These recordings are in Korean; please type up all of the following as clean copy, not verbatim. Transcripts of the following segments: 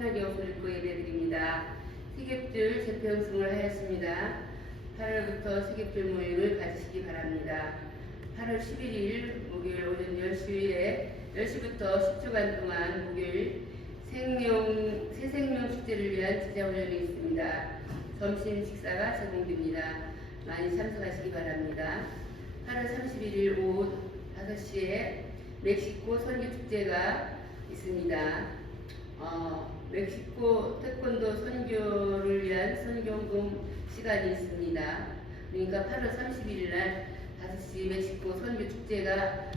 편하게 옷을 입고 예배드립니다. 세겹줄 재편승을 하였습니다. 8월부터 세겹줄 모임을 가지시기 바랍니다. 8월 11일 목요일 오전 10시부터 10주간 동안 목요일 새생명 축제를 위한 제자훈련이 있습니다. 점심 식사가 제공됩니다. 많이 참석하시기 바랍니다. 8월 31일 오후 5시에 멕시코 선교축제가 있습니다. 멕시코 태권도 선교를 위한 선교금 시간이 있습니다. 그러니까 8월 31일 날 5시 멕시코 선교축제가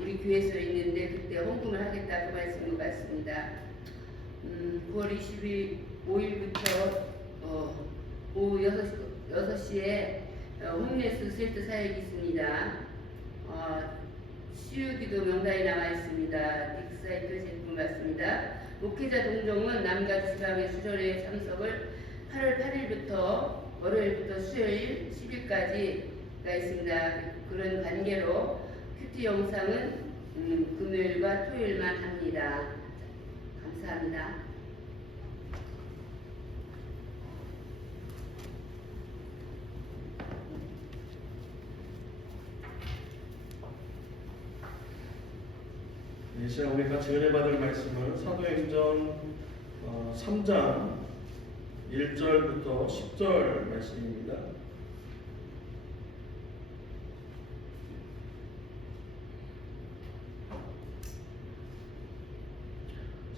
우리 교회에서 있는데 그때 헌금을 하겠다고 말씀인 것 같습니다. 9월 25일부터 오후 6시에 홈레스 셀터 사역이 있습니다. 치유기도 명단이 나와 있습니다. 닉사이트 제품 같습니다. 목회자 동정은 남과 지방의 수련회 참석을 8월 8일부터 월요일부터 수요일 10일까지가 있습니다. 그런 관계로 큐티 영상은 금요일과 토요일만 합니다. 감사합니다. 이 시간 우리 같이 은혜 받을 말씀은 사도행전 3장 1절부터 10절 말씀입니다.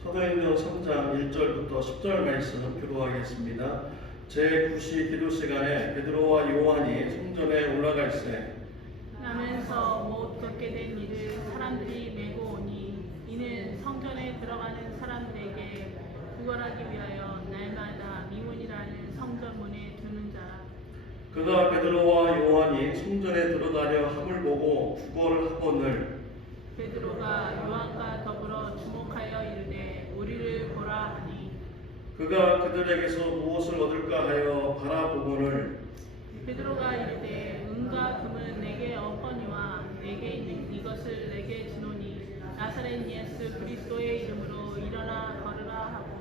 사도행전 3장 1절부터 10절 말씀 교도하겠습니다. 제9시 기도 시간에 베드로와 요한이 성전에 올라갈새 나면서 못 겪게 된 일을 사람들이 메고 오니 이는 성전에 들어가는 사람들에게 구걸하기 위하여 날마다 미문이라는 성전문에 두는 자라. 그가 베드로와 요한이 성전에 들어가려 함을 보고 구걸을 하거늘 베드로가 요한과 더불어 주목하여 이르되 우리를 보라 하니 그가 그들에게서 무엇을 얻을까 하여 바라보거늘 베드로가 이르되 은과 금은 내게 없거니와 내게 있는 이것을 내게 주노니 나사렛 예수 그리스도의 이름으로 일어나 걸으라 하고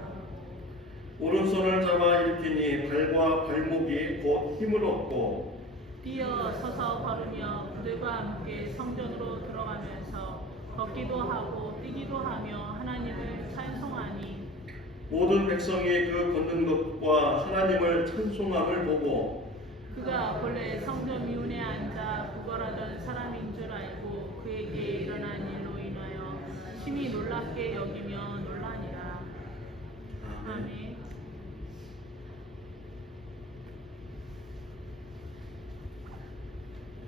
오른손을 잡아 일으키니 발과 발목이 곧 힘을 얻고 뛰어 서서 걸으며 그들과 함께 성전으로 들어가면서 걷기도 하고 뛰기도 하며 하나님을 찬송하니 모든 백성이 그 걷는 것과 하나님을 찬송함을 보고 그가 본래 성전 미문에 앉아 구걸하던 사람인 줄 알고 그에게 일어난 일로 인하여 심히 놀랍게 여기며 놀라니라. 아멘.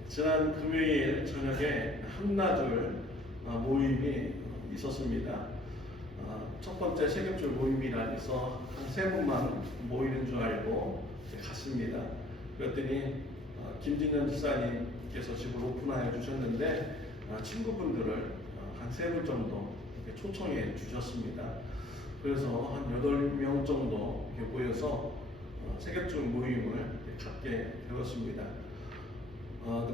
지난 금요일 저녁에 한나절 모임이 있었습니다. 첫 번째 세겹줄 모임이라 해서 한 3분만 모이는 줄 알고 갔습니다. 그랬더니 김진현 지사님께서 집을 오픈하여 주셨는데 친구분들을 한 3분 정도 이렇게 초청해 주셨습니다. 그래서 한 8명 정도 이렇게 모여서 세겹줄 모임을 갖게 되었습니다.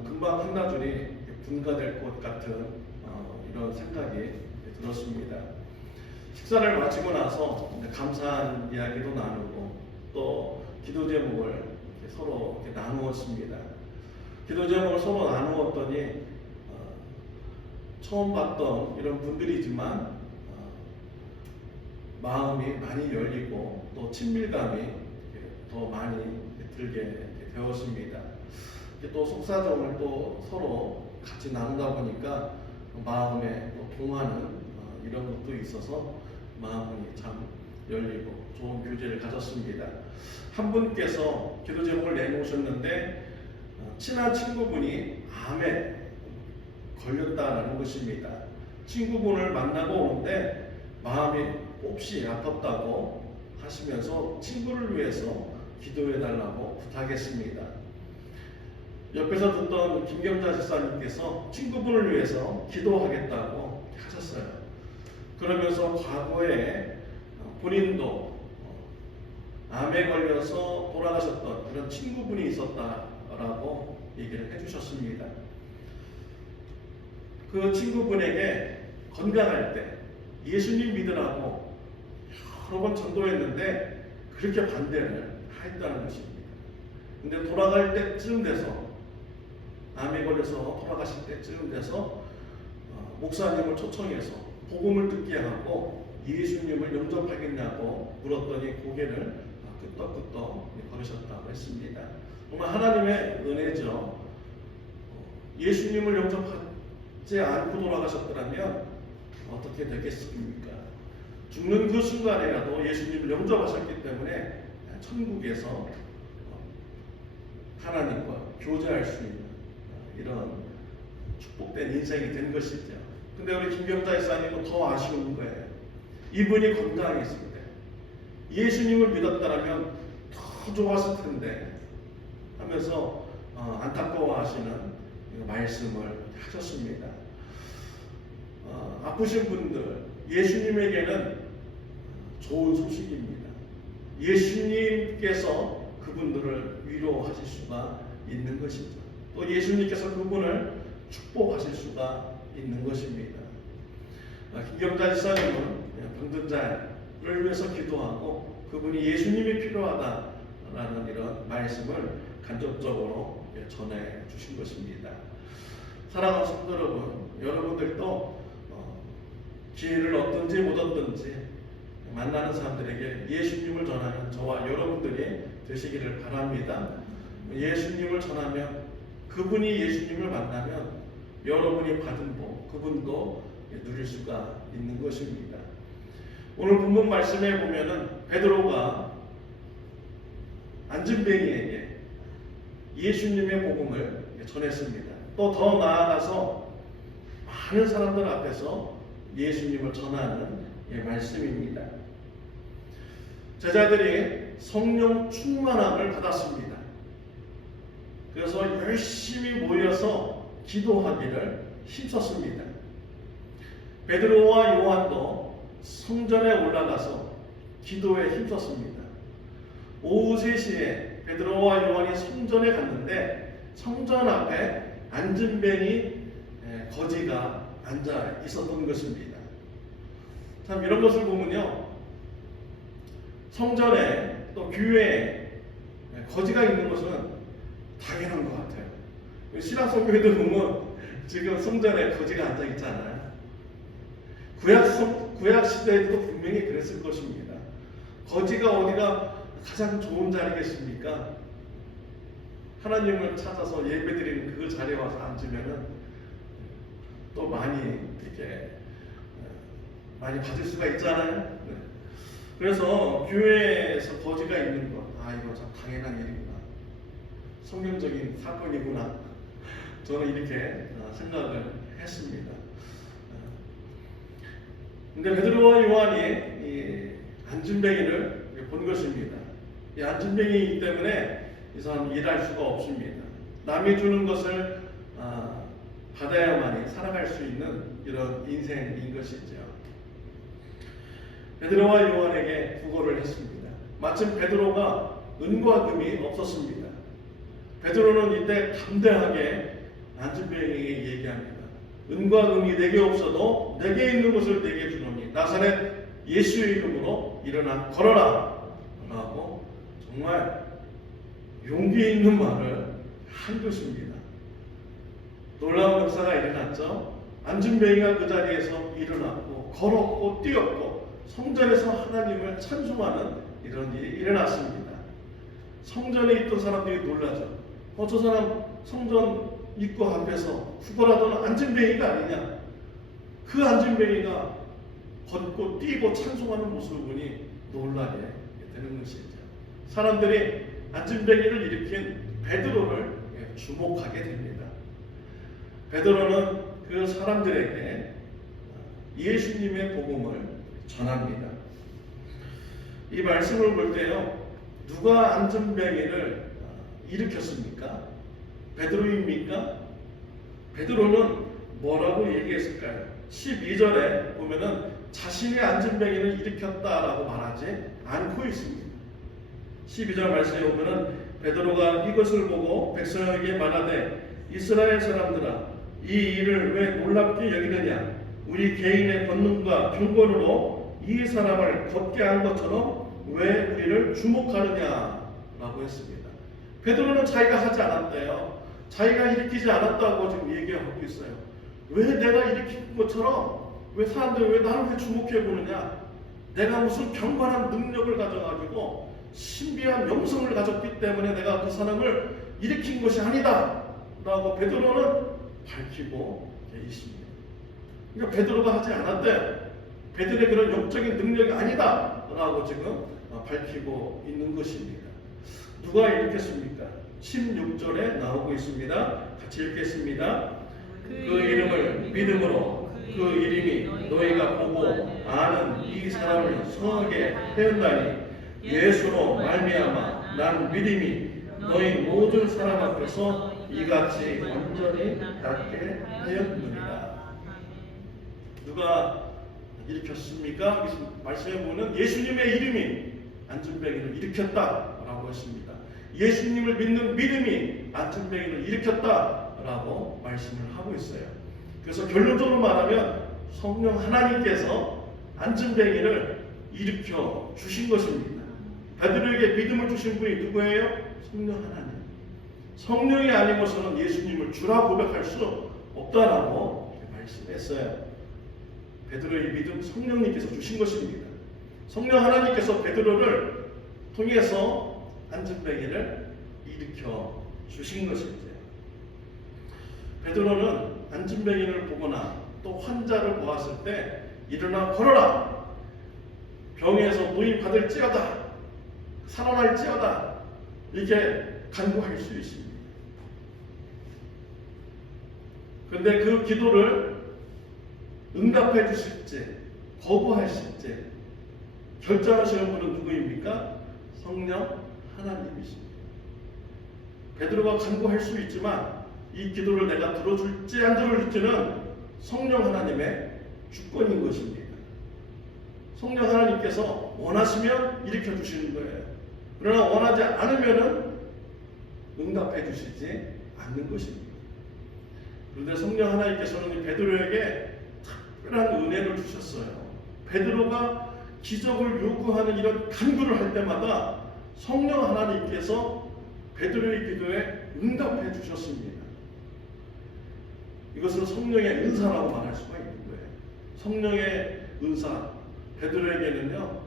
금방 한나절이 분가될 것 같은 이런 생각이 들었습니다. 식사를 마치고 나서 감사한 이야기도 나누고 또 기도 제목을 이렇게 서로 이렇게 나누었습니다. 기도 제목을 서로 나누었더니 처음 봤던 이런 분들이지만 마음이 많이 열리고 또 친밀감이 더 많이 들게 되었습니다. 또 속사정을 또 서로 같이 나누다 보니까 마음에 또 통하는 이런 것도 있어서 마음이 참 열리고 좋은 교제를 가졌습니다. 한 분께서 기도 제목을 내놓으셨는데 친한 친구분이 암에 걸렸다라는 것입니다. 친구분을 만나고 오는데 마음이 몹시 아팠다고 하시면서 친구를 위해서 기도해 달라고 부탁했습니다. 옆에서 듣던 김경자 지사님께서 친구분을 위해서 기도하겠다고 하셨어요. 그러면서 과거에 본인도 암에 걸려서 돌아가셨던 그런 친구분이 있었다라고 얘기를 해주셨습니다. 그 친구분에게 건강할 때 예수님 믿으라고 여러 번 전도했는데 그렇게 반대를 했다는 것입니다. 근데 돌아갈 때쯤 돼서, 암에 걸려서 돌아가실 때쯤 돼서 목사님을 초청해서 복음을 듣게 하고 예수님을 영접하겠냐고 물었더니 고개를 끄덕끄덕 걸으셨다고 했습니다. 정말 하나님의 은혜죠. 예수님을 영접하지 않고 돌아가셨더라면 어떻게 되겠습니까? 죽는 그 순간에라도 예수님을 영접하셨기 때문에 천국에서 하나님과 교제할 수 있는 이런 축복된 인생이 된 것이죠. 근데 우리 김경자 집사님은 더 아쉬운 거예요. 이분이 건강했을 때 예수님을 믿었다면 더 좋았을 텐데 하면서 안타까워하시는 말씀을 하셨습니다. 아프신 분들, 예수님에게는 좋은 소식입니다. 예수님께서 그분들을 위로하실 수가 있는 것이죠. 또 예수님께서 그분을 축복하실 수가 있는 것입니다. 김경자 집사님은 병든 자를 위해서 기도하고 그분이 예수님이 필요하다라는 이런 말씀을 간접적으로 전해 주신 것입니다. 사랑하는 성도 여러분, 여러분들도 기회를 얻든지 못 얻든지 만나는 사람들에게 예수님을 전하는 저와 여러분들이 되시기를 바랍니다. 예수님을 전하면, 그분이 예수님을 만나면 여러분이 받은 복, 그분도 누릴 수가 있는 것입니다. 오늘 본문 말씀에 보면은 베드로가 안진뱅이에게 예수님의 복음을 전했습니다. 또 더 나아가서 많은 사람들 앞에서 예수님을 전하는 말씀입니다. 제자들이 성령 충만함을 받았습니다. 그래서 열심히 모여서 기도하기를 힘썼습니다. 베드로와 요한도 성전에 올라가서 기도에 힘썼습니다. 오후 3시에 베드로와 요한이 성전에 갔는데 성전 앞에 안진뱅이 거지가 앉아 있었던 것입니다. 참 이런 것을 보면요, 성전에 또 교회에 거지가 있는 것은 당연한 것 같아요. 신학성경에도 보면 지금 성전에 거지가 앉아 있잖아요. 구약 시대에도 분명히 그랬을 것입니다. 거지가 어디가 가장 좋은 자리겠습니까? 하나님을 찾아서 예배드리는 그 자리에 와서 앉으면은 또 많이 이렇게 많이 받을 수가 있잖아요. 그래서 교회에서 거지가 있는 것, 이거 참 당연한 일이구나, 성경적인 사건이구나, 저는 이렇게 생각을 했습니다. 근데 베드로와 요한이 이 안진뱅이를 본 것입니다. 이 안진뱅이이기 때문에 이 사람은 일할 수가 없습니다. 남이 주는 것을 받아야만이 살아갈 수 있는 이런 인생인 것이죠. 베드로와 요한에게 구걸을 했습니다. 마침 베드로가 은과 금이 없었습니다. 베드로는 이때 담대하게 안진뱅이에게 얘기합니다. 은과 금이 내게 없어도 내게 있는 것을 내게 주노니 나사렛 예수의 이름으로 일어나 걸어라 라고 정말 용기 있는 말을 한 것입니다. 놀라운 역사가 일어났죠. 안진뱅이가 그 자리에서 일어났고 걸었고 뛰었고 성전에서 하나님을 찬송하는 이런 일이 일어났습니다. 성전에 있던 사람들이 놀라죠. 저 사람 성전 입구 앞에서 구걸하던 안진뱅이가 아니냐. 그 안진뱅이가 걷고 뛰고 찬송하는 모습을 보니 놀라게 되는 것이죠. 사람들이 안진뱅이를 일으킨 베드로를 주목하게 됩니다. 베드로는 그 사람들에게 예수님의 복음을 전합니다. 이 말씀을 볼 때요, 누가 안진뱅이를 일으켰습니까? 베드로입니까? 베드로는 뭐라고 얘기했을까요? 12절에 보면은 자신의 안진뱅이를 일으켰다라고 말하지 않고 있습니다. 12절 말씀에 보면은 베드로가 이것을 보고 백성에게 말하되 이스라엘 사람들아, 이 일을 왜 놀랍게 여기느냐? 우리 개인의 권능과 경건으로 이 사람을 걷게 한 것처럼 왜 우리를 주목하느냐라고 했습니다. 베드로는 자기가 하지 않았대요. 자기가 일으키지 않았다고 지금 얘기하고 있어요. 왜 내가 일으킨 것처럼 왜 사람들이 왜 나를 왜 주목해 보느냐? 내가 무슨 경건한 능력을 가져가지고 신비한 명성을 가졌기 때문에 내가 그 사람을 일으킨 것이 아니다 라고 베드로는 밝히고 있습니다. 그러니까 베드로가 하지 않았대요. 베드로의 그런 영적인 능력이 아니다 라고 지금 밝히고 있는 것입니다. 누가 일으켰습니까? 16절에 나오고 있습니다. 같이 읽겠습니다. 그 이름을 믿음으로 그 이름이 너희가 보고 아는 이 사람을 성하게 하였나니 예수로 말미암아 난 믿음이 너희 모든 사람 앞에서 이같이 완전히 낫게 하였느니라. 누가 일으켰습니까? 여기서 말씀해 보면 예수님의 이름이 안진뱅이를 일으켰다라고 했습니다. 예수님을 믿는 믿음이 안진뱅이를 일으켰다라고 말씀을 하고 있어요. 그래서 결론적으로 말하면 성령 하나님께서 안진뱅이를 일으켜 주신 것입니다. 베드로에게 믿음을 주신 분이 누구예요? 성령 하나님. 성령이 아니고서는 예수님을 주라 고백할 수 없다라고 말씀했어요. 베드로의 믿음 성령님께서 주신 것입니다. 성령 하나님께서 베드로를 통해서 안진뱅이를 일으켜 주신 것입니다. 베드로는 안진뱅이를 보거나 또 환자를 보았을 때 일어나 걸어라, 병에서 노임 받을지어다, 살아날지어다 이렇게 간구할 수 있습니다. 그런데 그 기도를 응답해 주실지 거부하실지 결정하시는 분은 누구입니까? 성령 하나님이십니다. 베드로가 간구할 수 있지만 이 기도를 내가 들어줄지 안 들어줄지는 성령 하나님의 주권인 것입니다. 성령 하나님께서 원하시면 일으켜 주시는 거예요. 그러나 원하지 않으면은 응답해 주시지 않는 것입니다. 그런데 성령 하나님께서는 베드로에게 특별한 은혜를 주셨어요. 베드로가 기적을 요구하는 이런 간구를 할 때마다 성령 하나님께서 베드로의 기도에 응답해 주셨습니다. 이것은 성령의 은사라고 말할 수가 있는 거예요. 성령의 은사, 베드로에게는요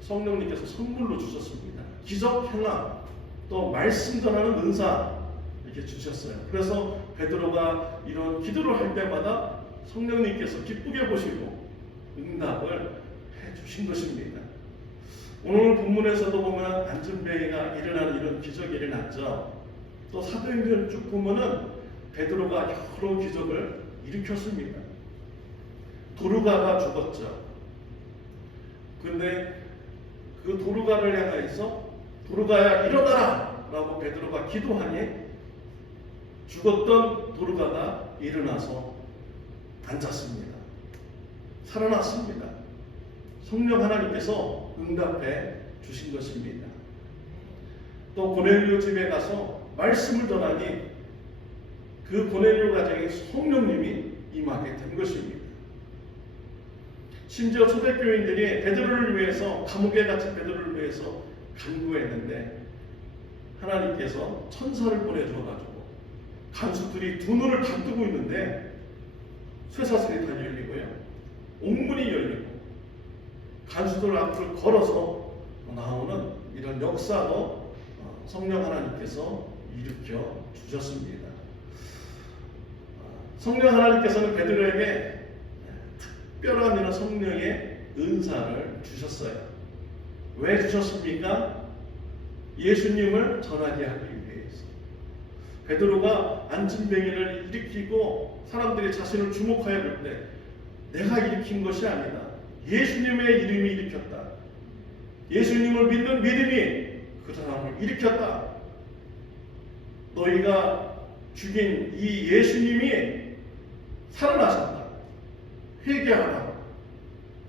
성령님께서 선물로 주셨습니다. 기적 행함, 또 말씀 전하는 은사 이렇게 주셨어요. 그래서 베드로가 이런 기도를 할 때마다 성령님께서 기쁘게 보시고 응답을 해 주신 것입니다. 오늘 본문에서도 보면 안진뱅이가 일어나는 이런 기적이 일어났죠. 또 사도행전 쭉 보면은 베드로가 여러 기적을 일으켰습니다. 도르가가 죽었죠. 그런데 그 도르가를 향해서 도르가야 일어나라 라고 베드로가 기도하니 죽었던 도르가가 일어나서 앉았습니다. 살아났습니다. 성령 하나님께서 응답해 주신 것입니다. 또 고넬료 집에 가서 말씀을 전하니 그 고넬료 가정에 성령님이 임하게 된 것입니다. 심지어 초대교인들이 베드로를 위해서 감옥에 갇힌 베드로를 위해서 간구했는데 하나님께서 천사를 보내주어가지고 간수들이 두 눈을 다 뜨고 있는데 쇠사슬이 다 열리고요, 옥문이 열리고 간수들 앞을 걸어서 나오는 이런 역사도 성령 하나님께서 일으켜 주셨습니다. 성령 하나님께서는 베드로에게 특별한 이런 성령의 은사를 주셨어요. 왜 주셨습니까? 예수님을 전하게 하기 위해서. 베드로가 안진뱅이를 일으키고 사람들이 자신을 주목하여 볼 때 내가 일으킨 것이 아니다, 예수님의 이름이 일으켰다, 예수님을 믿는 믿음이 그 사람을 일으켰다, 너희가 죽인 이 예수님이 살아나셨다, 회개하라,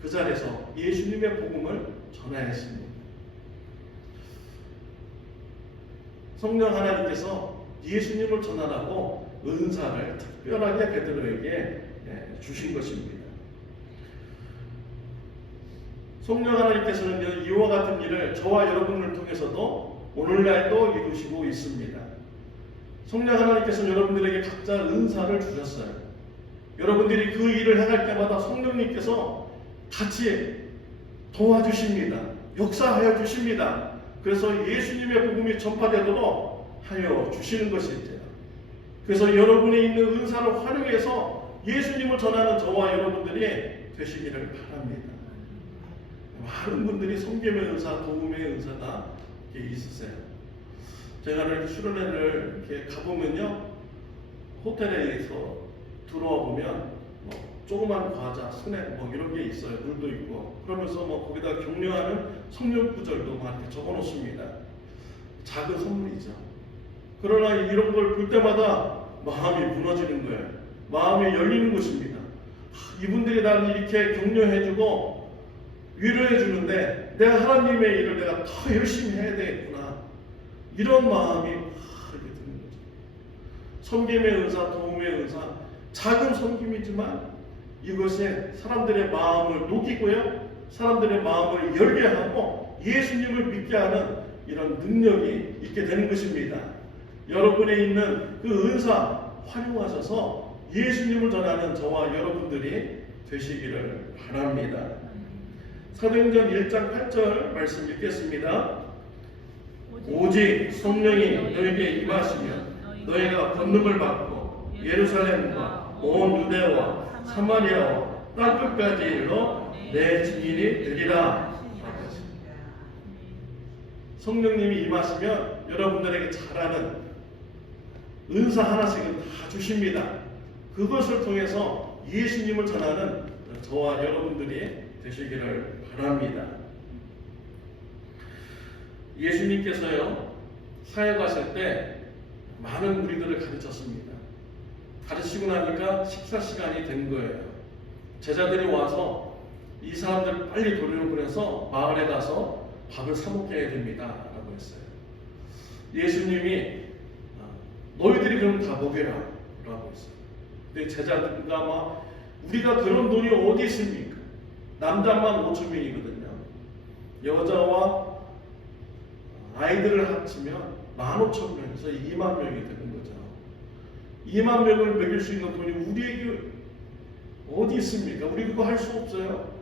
그 자리에서 예수님의 복음을 전하였습니다. 성령 하나님께서 예수님을 전하라고 은사를 특별하게 베드로에게 주신 것입니다. 성령 하나님께서는 이와 같은 일을 저와 여러분을 통해서도 오늘날도 이루시고 있습니다. 성령 하나님께서는 여러분들에게 각자 은사를 주셨어요. 여러분들이 그 일을 행할 때마다 성령님께서 같이 도와주십니다. 역사하여 주십니다. 그래서 예수님의 복음이 전파되도록 하여 주시는 것이죠. 그래서 여러분이 있는 은사를 활용해서 예수님을 전하는 저와 여러분들이 되시기를 바랍니다. 많은 분들이 섬김의 은사, 도움의 은사가 있으세요. 제가 이렇게 수련회를 이렇게 가보면요, 호텔에서 들어와 보면 조그만 과자, 스낵 이런 게 있어요. 물도 있고. 그러면서 거기다 격려하는 성령 구절도 막 이렇게 적어 놓습니다. 작은 선물이죠. 그러나 이런 걸 볼 때마다 마음이 무너지는 거예요. 마음이 열리는 것입니다. 이분들이 나를 이렇게 격려해주고 위로해주는데 내가 하나님의 일을 내가 더 열심히 해야 되겠구나. 이런 마음이 이렇게 드는 거죠. 섬김의 은사, 도움의 은사, 작은 섬김이지만 이것에 사람들의 마음을 녹이고요, 사람들의 마음을 열게 하고 예수님을 믿게 하는 이런 능력이 있게 되는 것입니다. 여러분에 있는 그 은사 활용하셔서 예수님을 전하는 저와 여러분들이 되시기를 바랍니다. 사도행전 1장 8절 말씀 읽겠습니다. 오직 성령이 너에게 임하시면 너희가 권능을 받고 예루살렘과 온 유대와 사마리아와 땅끝까지 이르러 내 증인이 되리라. 성령님이 임하시면 여러분들에게 잘하는 은사 하나씩은 다 주십니다. 그것을 통해서 예수님을 전하는 저와 여러분들이 되시기를 바랍니다. 예수님께서요, 사역하실 때 많은 무리들을 가르쳤습니다. 가르치고 나니까 식사 시간이 된 거예요. 제자들이 와서 이 사람들 빨리 돌려 보내서 마을에 가서 밥을 사 먹게 해야 됩니다 라고 했어요. 예수님이 너희들이 그럼 다 먹여라 라고 했어요. 근데 제자들과 막 우리가 그런 돈이 어디 있습니까? 남자만 5,000명이거든요. 여자와 아이들을 합치면 15,000명에서 2만 명이 되는 거죠. 2만 명을 먹일 수 있는 돈이 우리에게 어디 있습니까? 우리 그거 할 수 없어요.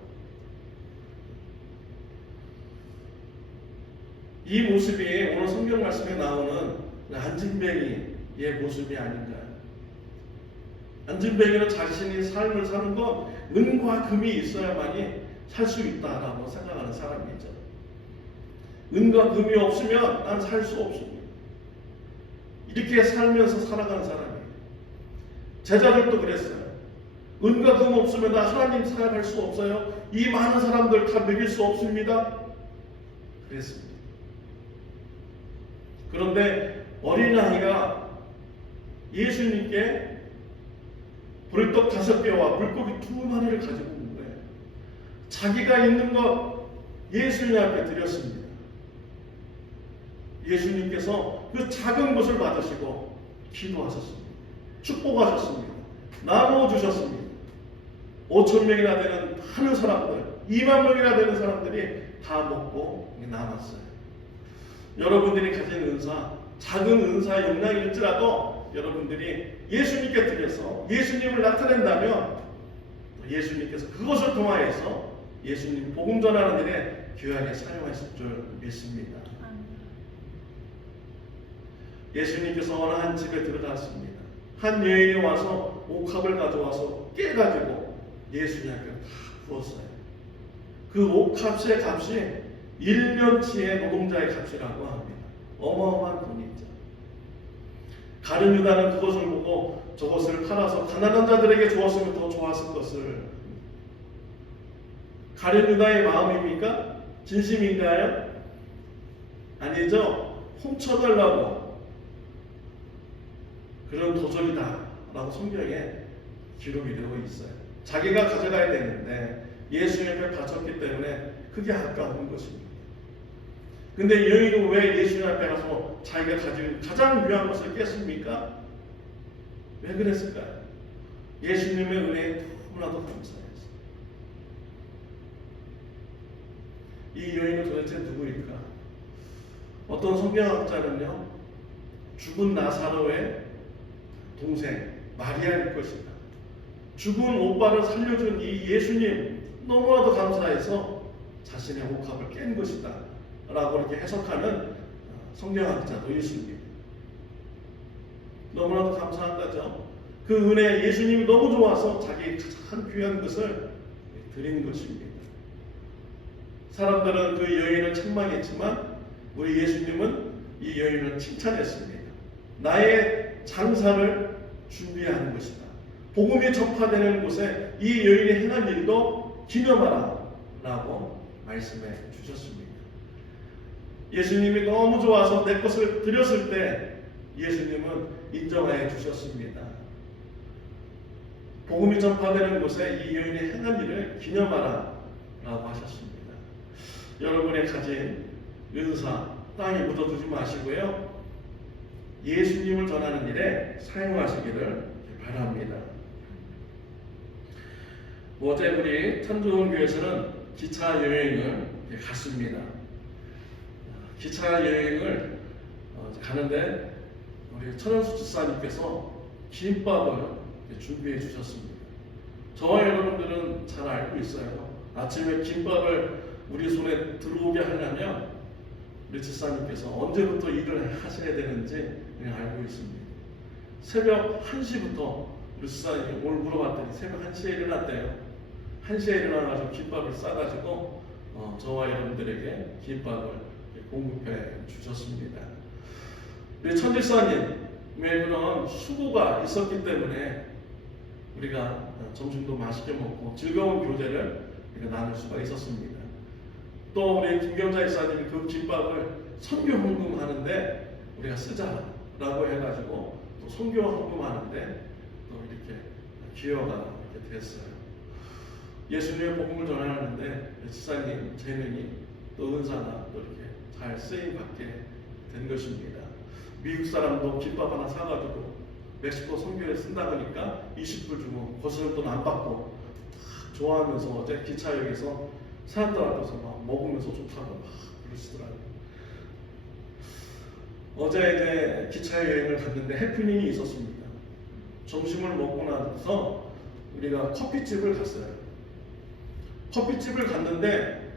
이 모습이 오늘 성경 말씀에 나오는 안진뱅이의 모습이 아닌가요? 안진뱅이는 자신의 삶을 사는 건 은과 금이 있어야만이 살 수 있다라고 생각하는 사람이죠. 은과 금이 없으면 난 살 수 없습니다. 이렇게 살면서 살아가는 사람이에요. 제자들도 그랬어요. 은과 금 없으면 나 하나님 사역할 수 없어요. 이 많은 사람들 다 먹일 수 없습니다. 그랬습니다. 그런데 어린아이가 예수님께 보리떡 5개와 물고기 2마리를 가지고 온 거예요. 자기가 있는 것 예수님 앞에 드렸습니다. 예수님께서 그 작은 것을 받으시고 기도하셨습니다. 축복하셨습니다. 나누어 주셨습니다. 5,000명이나 되는 많은 사람들, 2만 명이나 되는 사람들이 다 먹고 남았어요. 여러분들이 가진 은사, 작은 은사의 용량일지라도 여러분들이 예수님께 드려서 예수님을 나타낸다면 예수님께서 그것을 통하여서 예수님 복음 전하는 일에 귀하게 사용하실 줄 믿습니다. 예수님께서 어느 한 집에 들어갔습니다. 한 여인이 와서 옥합을 가져와서 깨가지고 예수님 앞에 다 부었어요. 그 옥합의 값이 1년치의 노동자의 값이라고 합니다. 어마어마한 돈이죠. 가룟 유다는 그것을 보고 저것을 팔아서 가난한 자들에게 주었으면 더 좋았을 것을. 가룟 유다의 마음입니까? 진심인가요? 아니죠. 훔쳐달라고 그런 도적이다 라고 성경에 기록이 되고 있어요. 자기가 가져가야 되는데 예수 옆에 바쳤기 때문에 그게 아까운 것입니다. 근데 여인은 왜 예수님 앞에 가서 자기가 가진 가장 귀한 것을 깼습니까? 왜 그랬을까요? 예수님의 은혜에 너무나도 감사해서. 이 여인은 도대체 누구일까? 어떤 성경학자는요, 죽은 나사로의 동생 마리아일 것이다. 죽은 오빠를 살려준 이 예수님 너무나도 감사해서 자신의 옥합을 깬 것이다 라고 이렇게 해석하는 성경학자도 있습니다. 너무나도 감사한 거죠. 그 은혜, 예수님이 너무 좋아서 자기 가장 귀한 것을 드린 것입니다. 사람들은 그 여인을 책망했지만 우리 예수님은 이 여인을 칭찬했습니다. 나의 장사를 준비하는 것이다. 복음이 전파되는 곳에 이 여인이 행한 일도 기념하라 라고 말씀해 주셨습니다. 예수님이 너무 좋아서 내 것을 드렸을 때 예수님은 인정하여 주셨습니다. 복음이 전파되는 곳에 이 여인이 행한 일을 기념하라 라고 하셨습니다. 여러분의 가진 은사 땅에 묻어두지 마시고요, 예수님을 전하는 일에 사용하시기를 바랍니다. 어제 우리 천주교에서는 기차 여행을 갔습니다. 기차 여행을 가는데 우리 천연수 집사님께서 김밥을 준비해 주셨습니다. 저와 여러분들은 잘 알고 있어요. 아침에 김밥을 우리 손에 들어오게 하려면 우리 집사님께서 언제부터 일을 하셔야 되는지 알고 있습니다. 새벽 1시부터 우리 집사님이 오늘 물어봤더니 새벽 1시에 일어났대요. 1시에 일어나가지고 김밥을 싸가지고 저와 여러분들에게 김밥을 공급해 주셨습니다. 우리 천집사님의 그런 수고가 있었기 때문에 우리가 점심도 맛있게 먹고 즐거운 교제를 나눌 수가 있었습니다. 또 우리 김경자 집사님이 그 김밥을 선교 헌금하는데 우리가 쓰자라고 해가지고 또 선교 헌금하는데 또 이렇게 기여가 이렇게 됐어요. 예수님의 복음을 전하는데 집사님 재능이 또 은사가 또 이렇게 잘 쓰임 받게 된 것입니다. 미국 사람도 김밥 하나 사가지고 멕시코 선교에 쓴다 보니까 20불 주고 거스름 돈 안 받고 좋아하면서 어제 기차역에서 사람들 앞에서 막 먹으면서 좋다고 막 그러시더라고요. 어제 이제 기차 여행을 갔는데 해프닝이 있었습니다. 점심을 먹고 나서 우리가 커피집을 갔어요. 커피집을 갔는데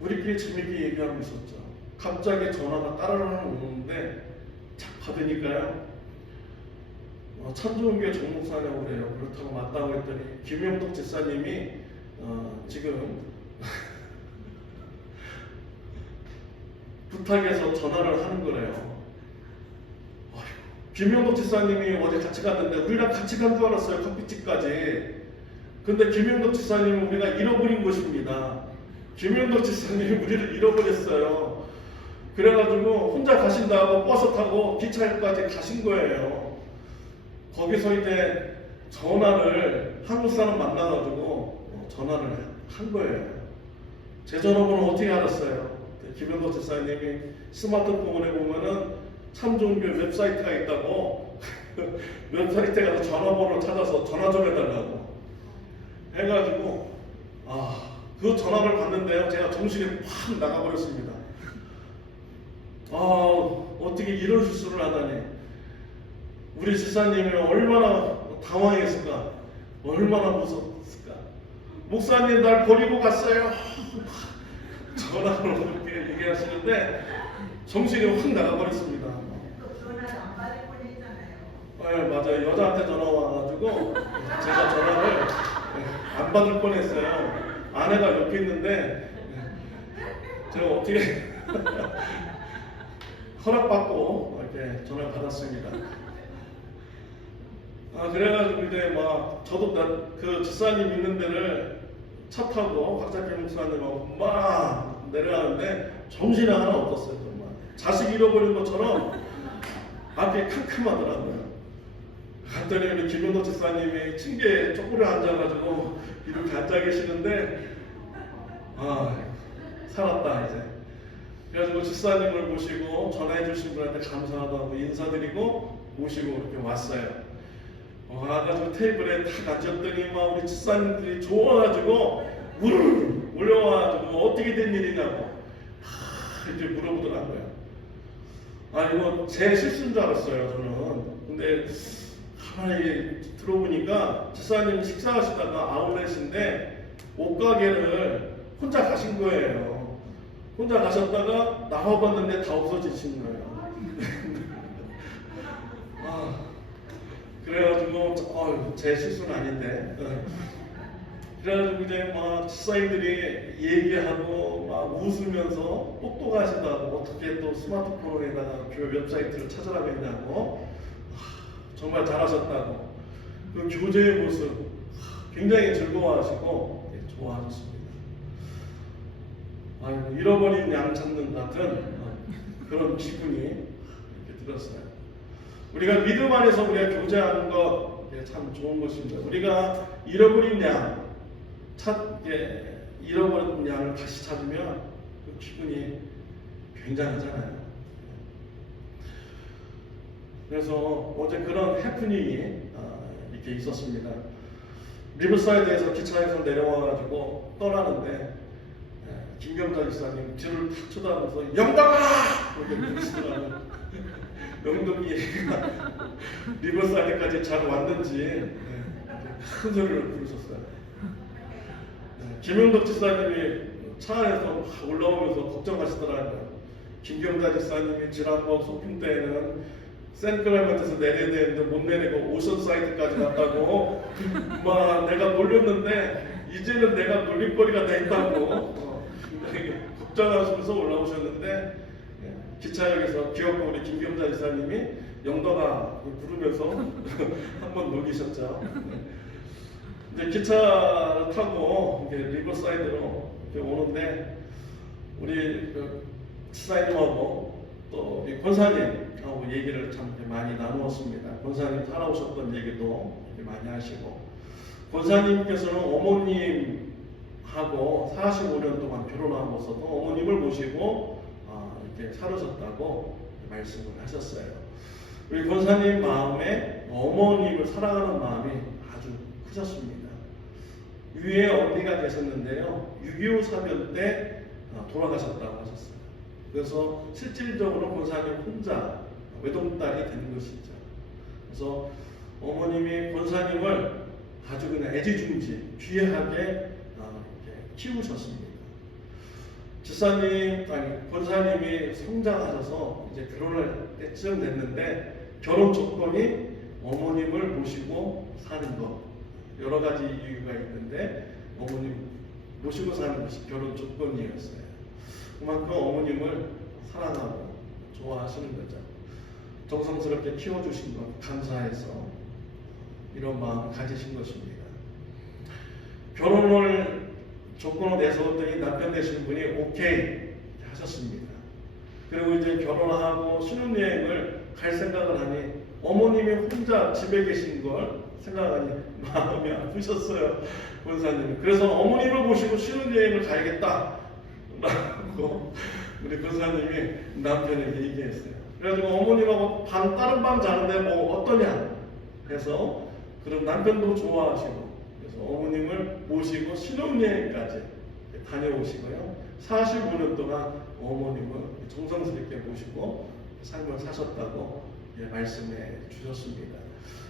우리끼리 재밌게 얘기하고 있었죠. 갑자기 전화가 따라라랑 오는데 착 받으니까요, 천주교회 정목사냐고 그래요. 그렇다고 맞다고 했더니 김영덕 집사님이 지금 부탁해서 전화를 하는 거래요. 김영덕 집사님이 어제 같이 갔는데 우리랑 같이 간 줄 알았어요. 커피집까지. 근데 김영덕 집사님은 우리가 잃어버린 것입니다. 김영덕 집사님이 우리를 잃어버렸어요. 그래가지고 혼자 가신다고 버스 타고 기차역까지 가신 거예요. 거기서 이제 전화를 한국 사람 만나가지고 전화를 한 거예요. 제 전화번호 어떻게 알았어요? 김영덕 집사님이 스마트폰에 보면은 참종교 웹사이트가 있다고 웹사이트에 가서 전화번호를 찾아서 전화 좀 해달라고 해가지고 그 전화를 받는데요, 제가 정신이 확 나가버렸습니다. 어떻게 이런 실수를 하다니. 우리 집사님이 얼마나 당황했을까, 얼마나 무섭을까. 목사님 날 버리고 갔어요. 전화로 그렇게 얘기하시는데 정신이 확 나가버렸습니다. 전화를 안 받을 뻔했잖아요. 네, 맞아요. 여자한테 전화 와가지고 제가 전화를 안 받을 뻔했어요. 아내가 옆에 있는데 제가 어떻게 허락받고 이렇게 전화를 받았습니다. 그래가지고 이제 막 저도 그 집사님 있는 데를 차 타고 박자필 목사님하고 막 내려가는데 정신이 하나 없었어요. 정말 자식 잃어버린 것처럼 앞이 캄캄하더라고요. 갔더니 우리 김영덕 집사님이 층계에 쪼그려 앉아가지고 이렇게 앉아 계시는데 살았다 이제. 그래가지고 집사님을 모시고 전화해 주신 분한테 감사하다고 인사드리고 모시고 이렇게 왔어요. 와가지고 테이블에 탁 앉았더니 막 우리 집사님들이 좋아가지고 우르르 몰려와가지고 어떻게 된 일이냐고 이렇게 물어보더라고요. 아니 뭐 제 실수인 줄 알았어요 저는. 근데 가만히 들어보니까 집사님 식사하시다가 아울렛인데 옷가게를 혼자 가신 거예요. 혼자 가셨다가 나와봤는데 다 없어지신 거예요. 그래가지고 제 실수는 아닌데. 그래가지고 이제 막 집사님들이 얘기하고 막 웃으면서 똑똑하시다고 어떻게 또 스마트폰에다가 교회 웹사이트를 찾으라고 했냐고 정말 잘하셨다고 그 교제의 모습 굉장히 즐거워하시고 좋아하셨습니다. 잃어버린 양 찾는 같은 그런 기분이 이렇게 들었어요. 우리가 믿음 안에서 우리가 교제하는 것 참 좋은 것입니다. 우리가 잃어버린 양 잃어버린 양을 다시 찾으면 그 기분이 굉장하잖아요. 그래서 어제 그런 해프닝이 이렇게 있었습니다. 리버사이드에서 기차에서 내려와가지고 떠나는데 김경자 지사님 뒤를 탁 쳐다보면서 영덕아! 이렇게 부르시더라고요. 영덕이 리버사이드까지 잘 왔는지 큰 소리를 부르셨어요. 김영덕 지사님이 차 안에서 막 올라오면서 걱정하시더라고요. 김경자 지사님이 지난번 소풍 때에는 샌클레멘트에서 내려야 되는데 못 내리고 오션사이드까지 갔다고 막 내가 놀렸는데 이제는 내가 놀림거리가 돼 있다고 굉장히 걱정하시면서 올라오셨는데 기차역에서 기어코 우리 김경자 지사님이 영덕아 부르면서 한번 녹이셨죠. 이제 기차를 타고 리버사이드로 오는데 우리 지사님하고 또 우리 권사님하고 얘기를 참 많이 나누었습니다. 권사님 살아오셨던 얘기도 많이 하시고 권사님께서는 어머님하고 45년 동안 결혼하고서도 어머님을 모시고 이렇게 살으셨다고 말씀을 하셨어요. 우리 권사님 마음에 어머님을 사랑하는 마음이 아주 크셨습니다. 위에 언니가 계셨는데요. 6.25 사변 때 돌아가셨다고 하셨어요. 그래서 실질적으로 권사님 혼자 외동딸이 된 것이죠. 그래서 어머님이 권사님을 아주 그냥 애지중지 귀하게 이렇게 키우셨습니다. 권사님이 성장하셔서 이제 결혼할 때쯤 됐는데 결혼 조건이 어머님을 모시고 사는 것 여러 가지 이유가 있는데 어머님 모시고 사는 것이 결혼 조건이었어요. 그만큼 어머님을 사랑하고 좋아하시는 거죠. 정성스럽게 키워주신 것 감사해서 이런 마음 가지신 것입니다. 결혼을 조건을 내세웠더니 남편 되신 분이 오케이 하셨습니다. 그리고 이제 결혼하고 신혼여행을 갈 생각을 하니 어머님이 혼자 집에 계신 걸 생각하니 마음이 아프셨어요. 권사님은. 그래서 어머님을 모시고 신혼여행을 가야겠다 라고 우리 권사님이 남편에게 얘기했어요. 그래가지고 어머님하고 다른 방 자는데 뭐 어떠냐 해서 그럼 남편도 좋아하시고 그래서 어머님을 모시고 신혼여행까지 다녀오시고요. 45년 동안 어머님을 정성스럽게 모시고 삶을 사셨다고 말씀해 주셨습니다.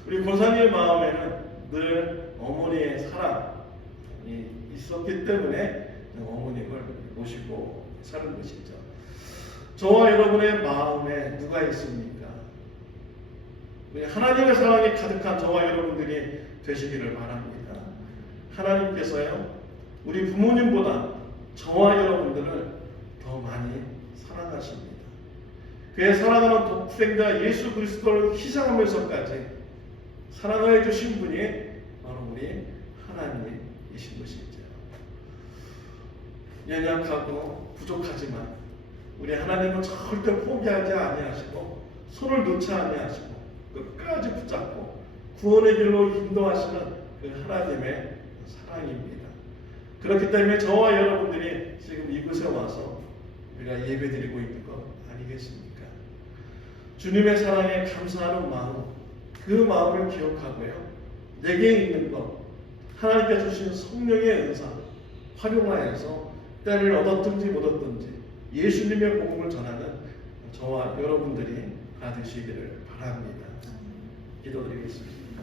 우리 권사님의 마음에는 늘 어머니의 사랑이 있었기 때문에 어머님을 모시고 사는 것이죠. 저와 여러분의 마음에 누가 있습니까? 하나님의 사랑이 가득한 저와 여러분들이 되시기를 바랍니다. 하나님께서요, 우리 부모님보다 저와 여러분들을 더 많이 사랑하십니다. 그의 사랑하는 독생자 예수 그리스도를 희생하면서까지 사랑해 주신 분이 바로 우리 하나님이신 것이죠. 연약하고 부족하지만 우리 하나님은 절대 포기하지 아니하시고 손을 놓지 아니하시고 끝까지 붙잡고 구원의 길로 인도하시는 그 하나님의 사랑입니다. 그렇기 때문에 저와 여러분들이 지금 이곳에 와서 우리가 예배드리고 있는 것 아니겠습니까? 주님의 사랑에 감사하는 마음, 그 마음을 기억하고요. 내게 있는 것, 하나님께 주신 성령의 은사, 활용하여서 때를 얻었든지 못 얻든지 예수님의 복음을 전하는 저와 여러분들이 다 되시기를 바랍니다. 기도드리겠습니다.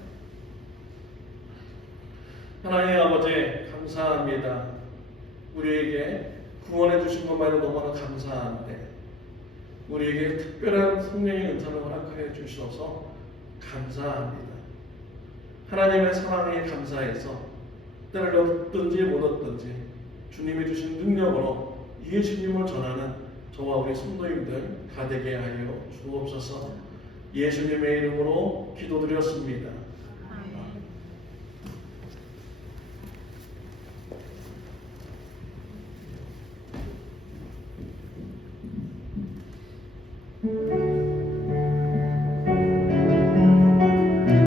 하나님 아버지 감사합니다. 우리에게 구원해 주신 것만으로 너무나 감사한데 우리에게 특별한 성령의 은사를 허락하여 주셔서 감사합니다. 하나님의 사랑에 감사해서 때를 얻든지 못 얻든지 주님이 주신 능력으로 예수님을 전하는 저와 우리 성도님들 다 되게 하여 주옵소서. 예수님의 이름으로 기도드렸습니다.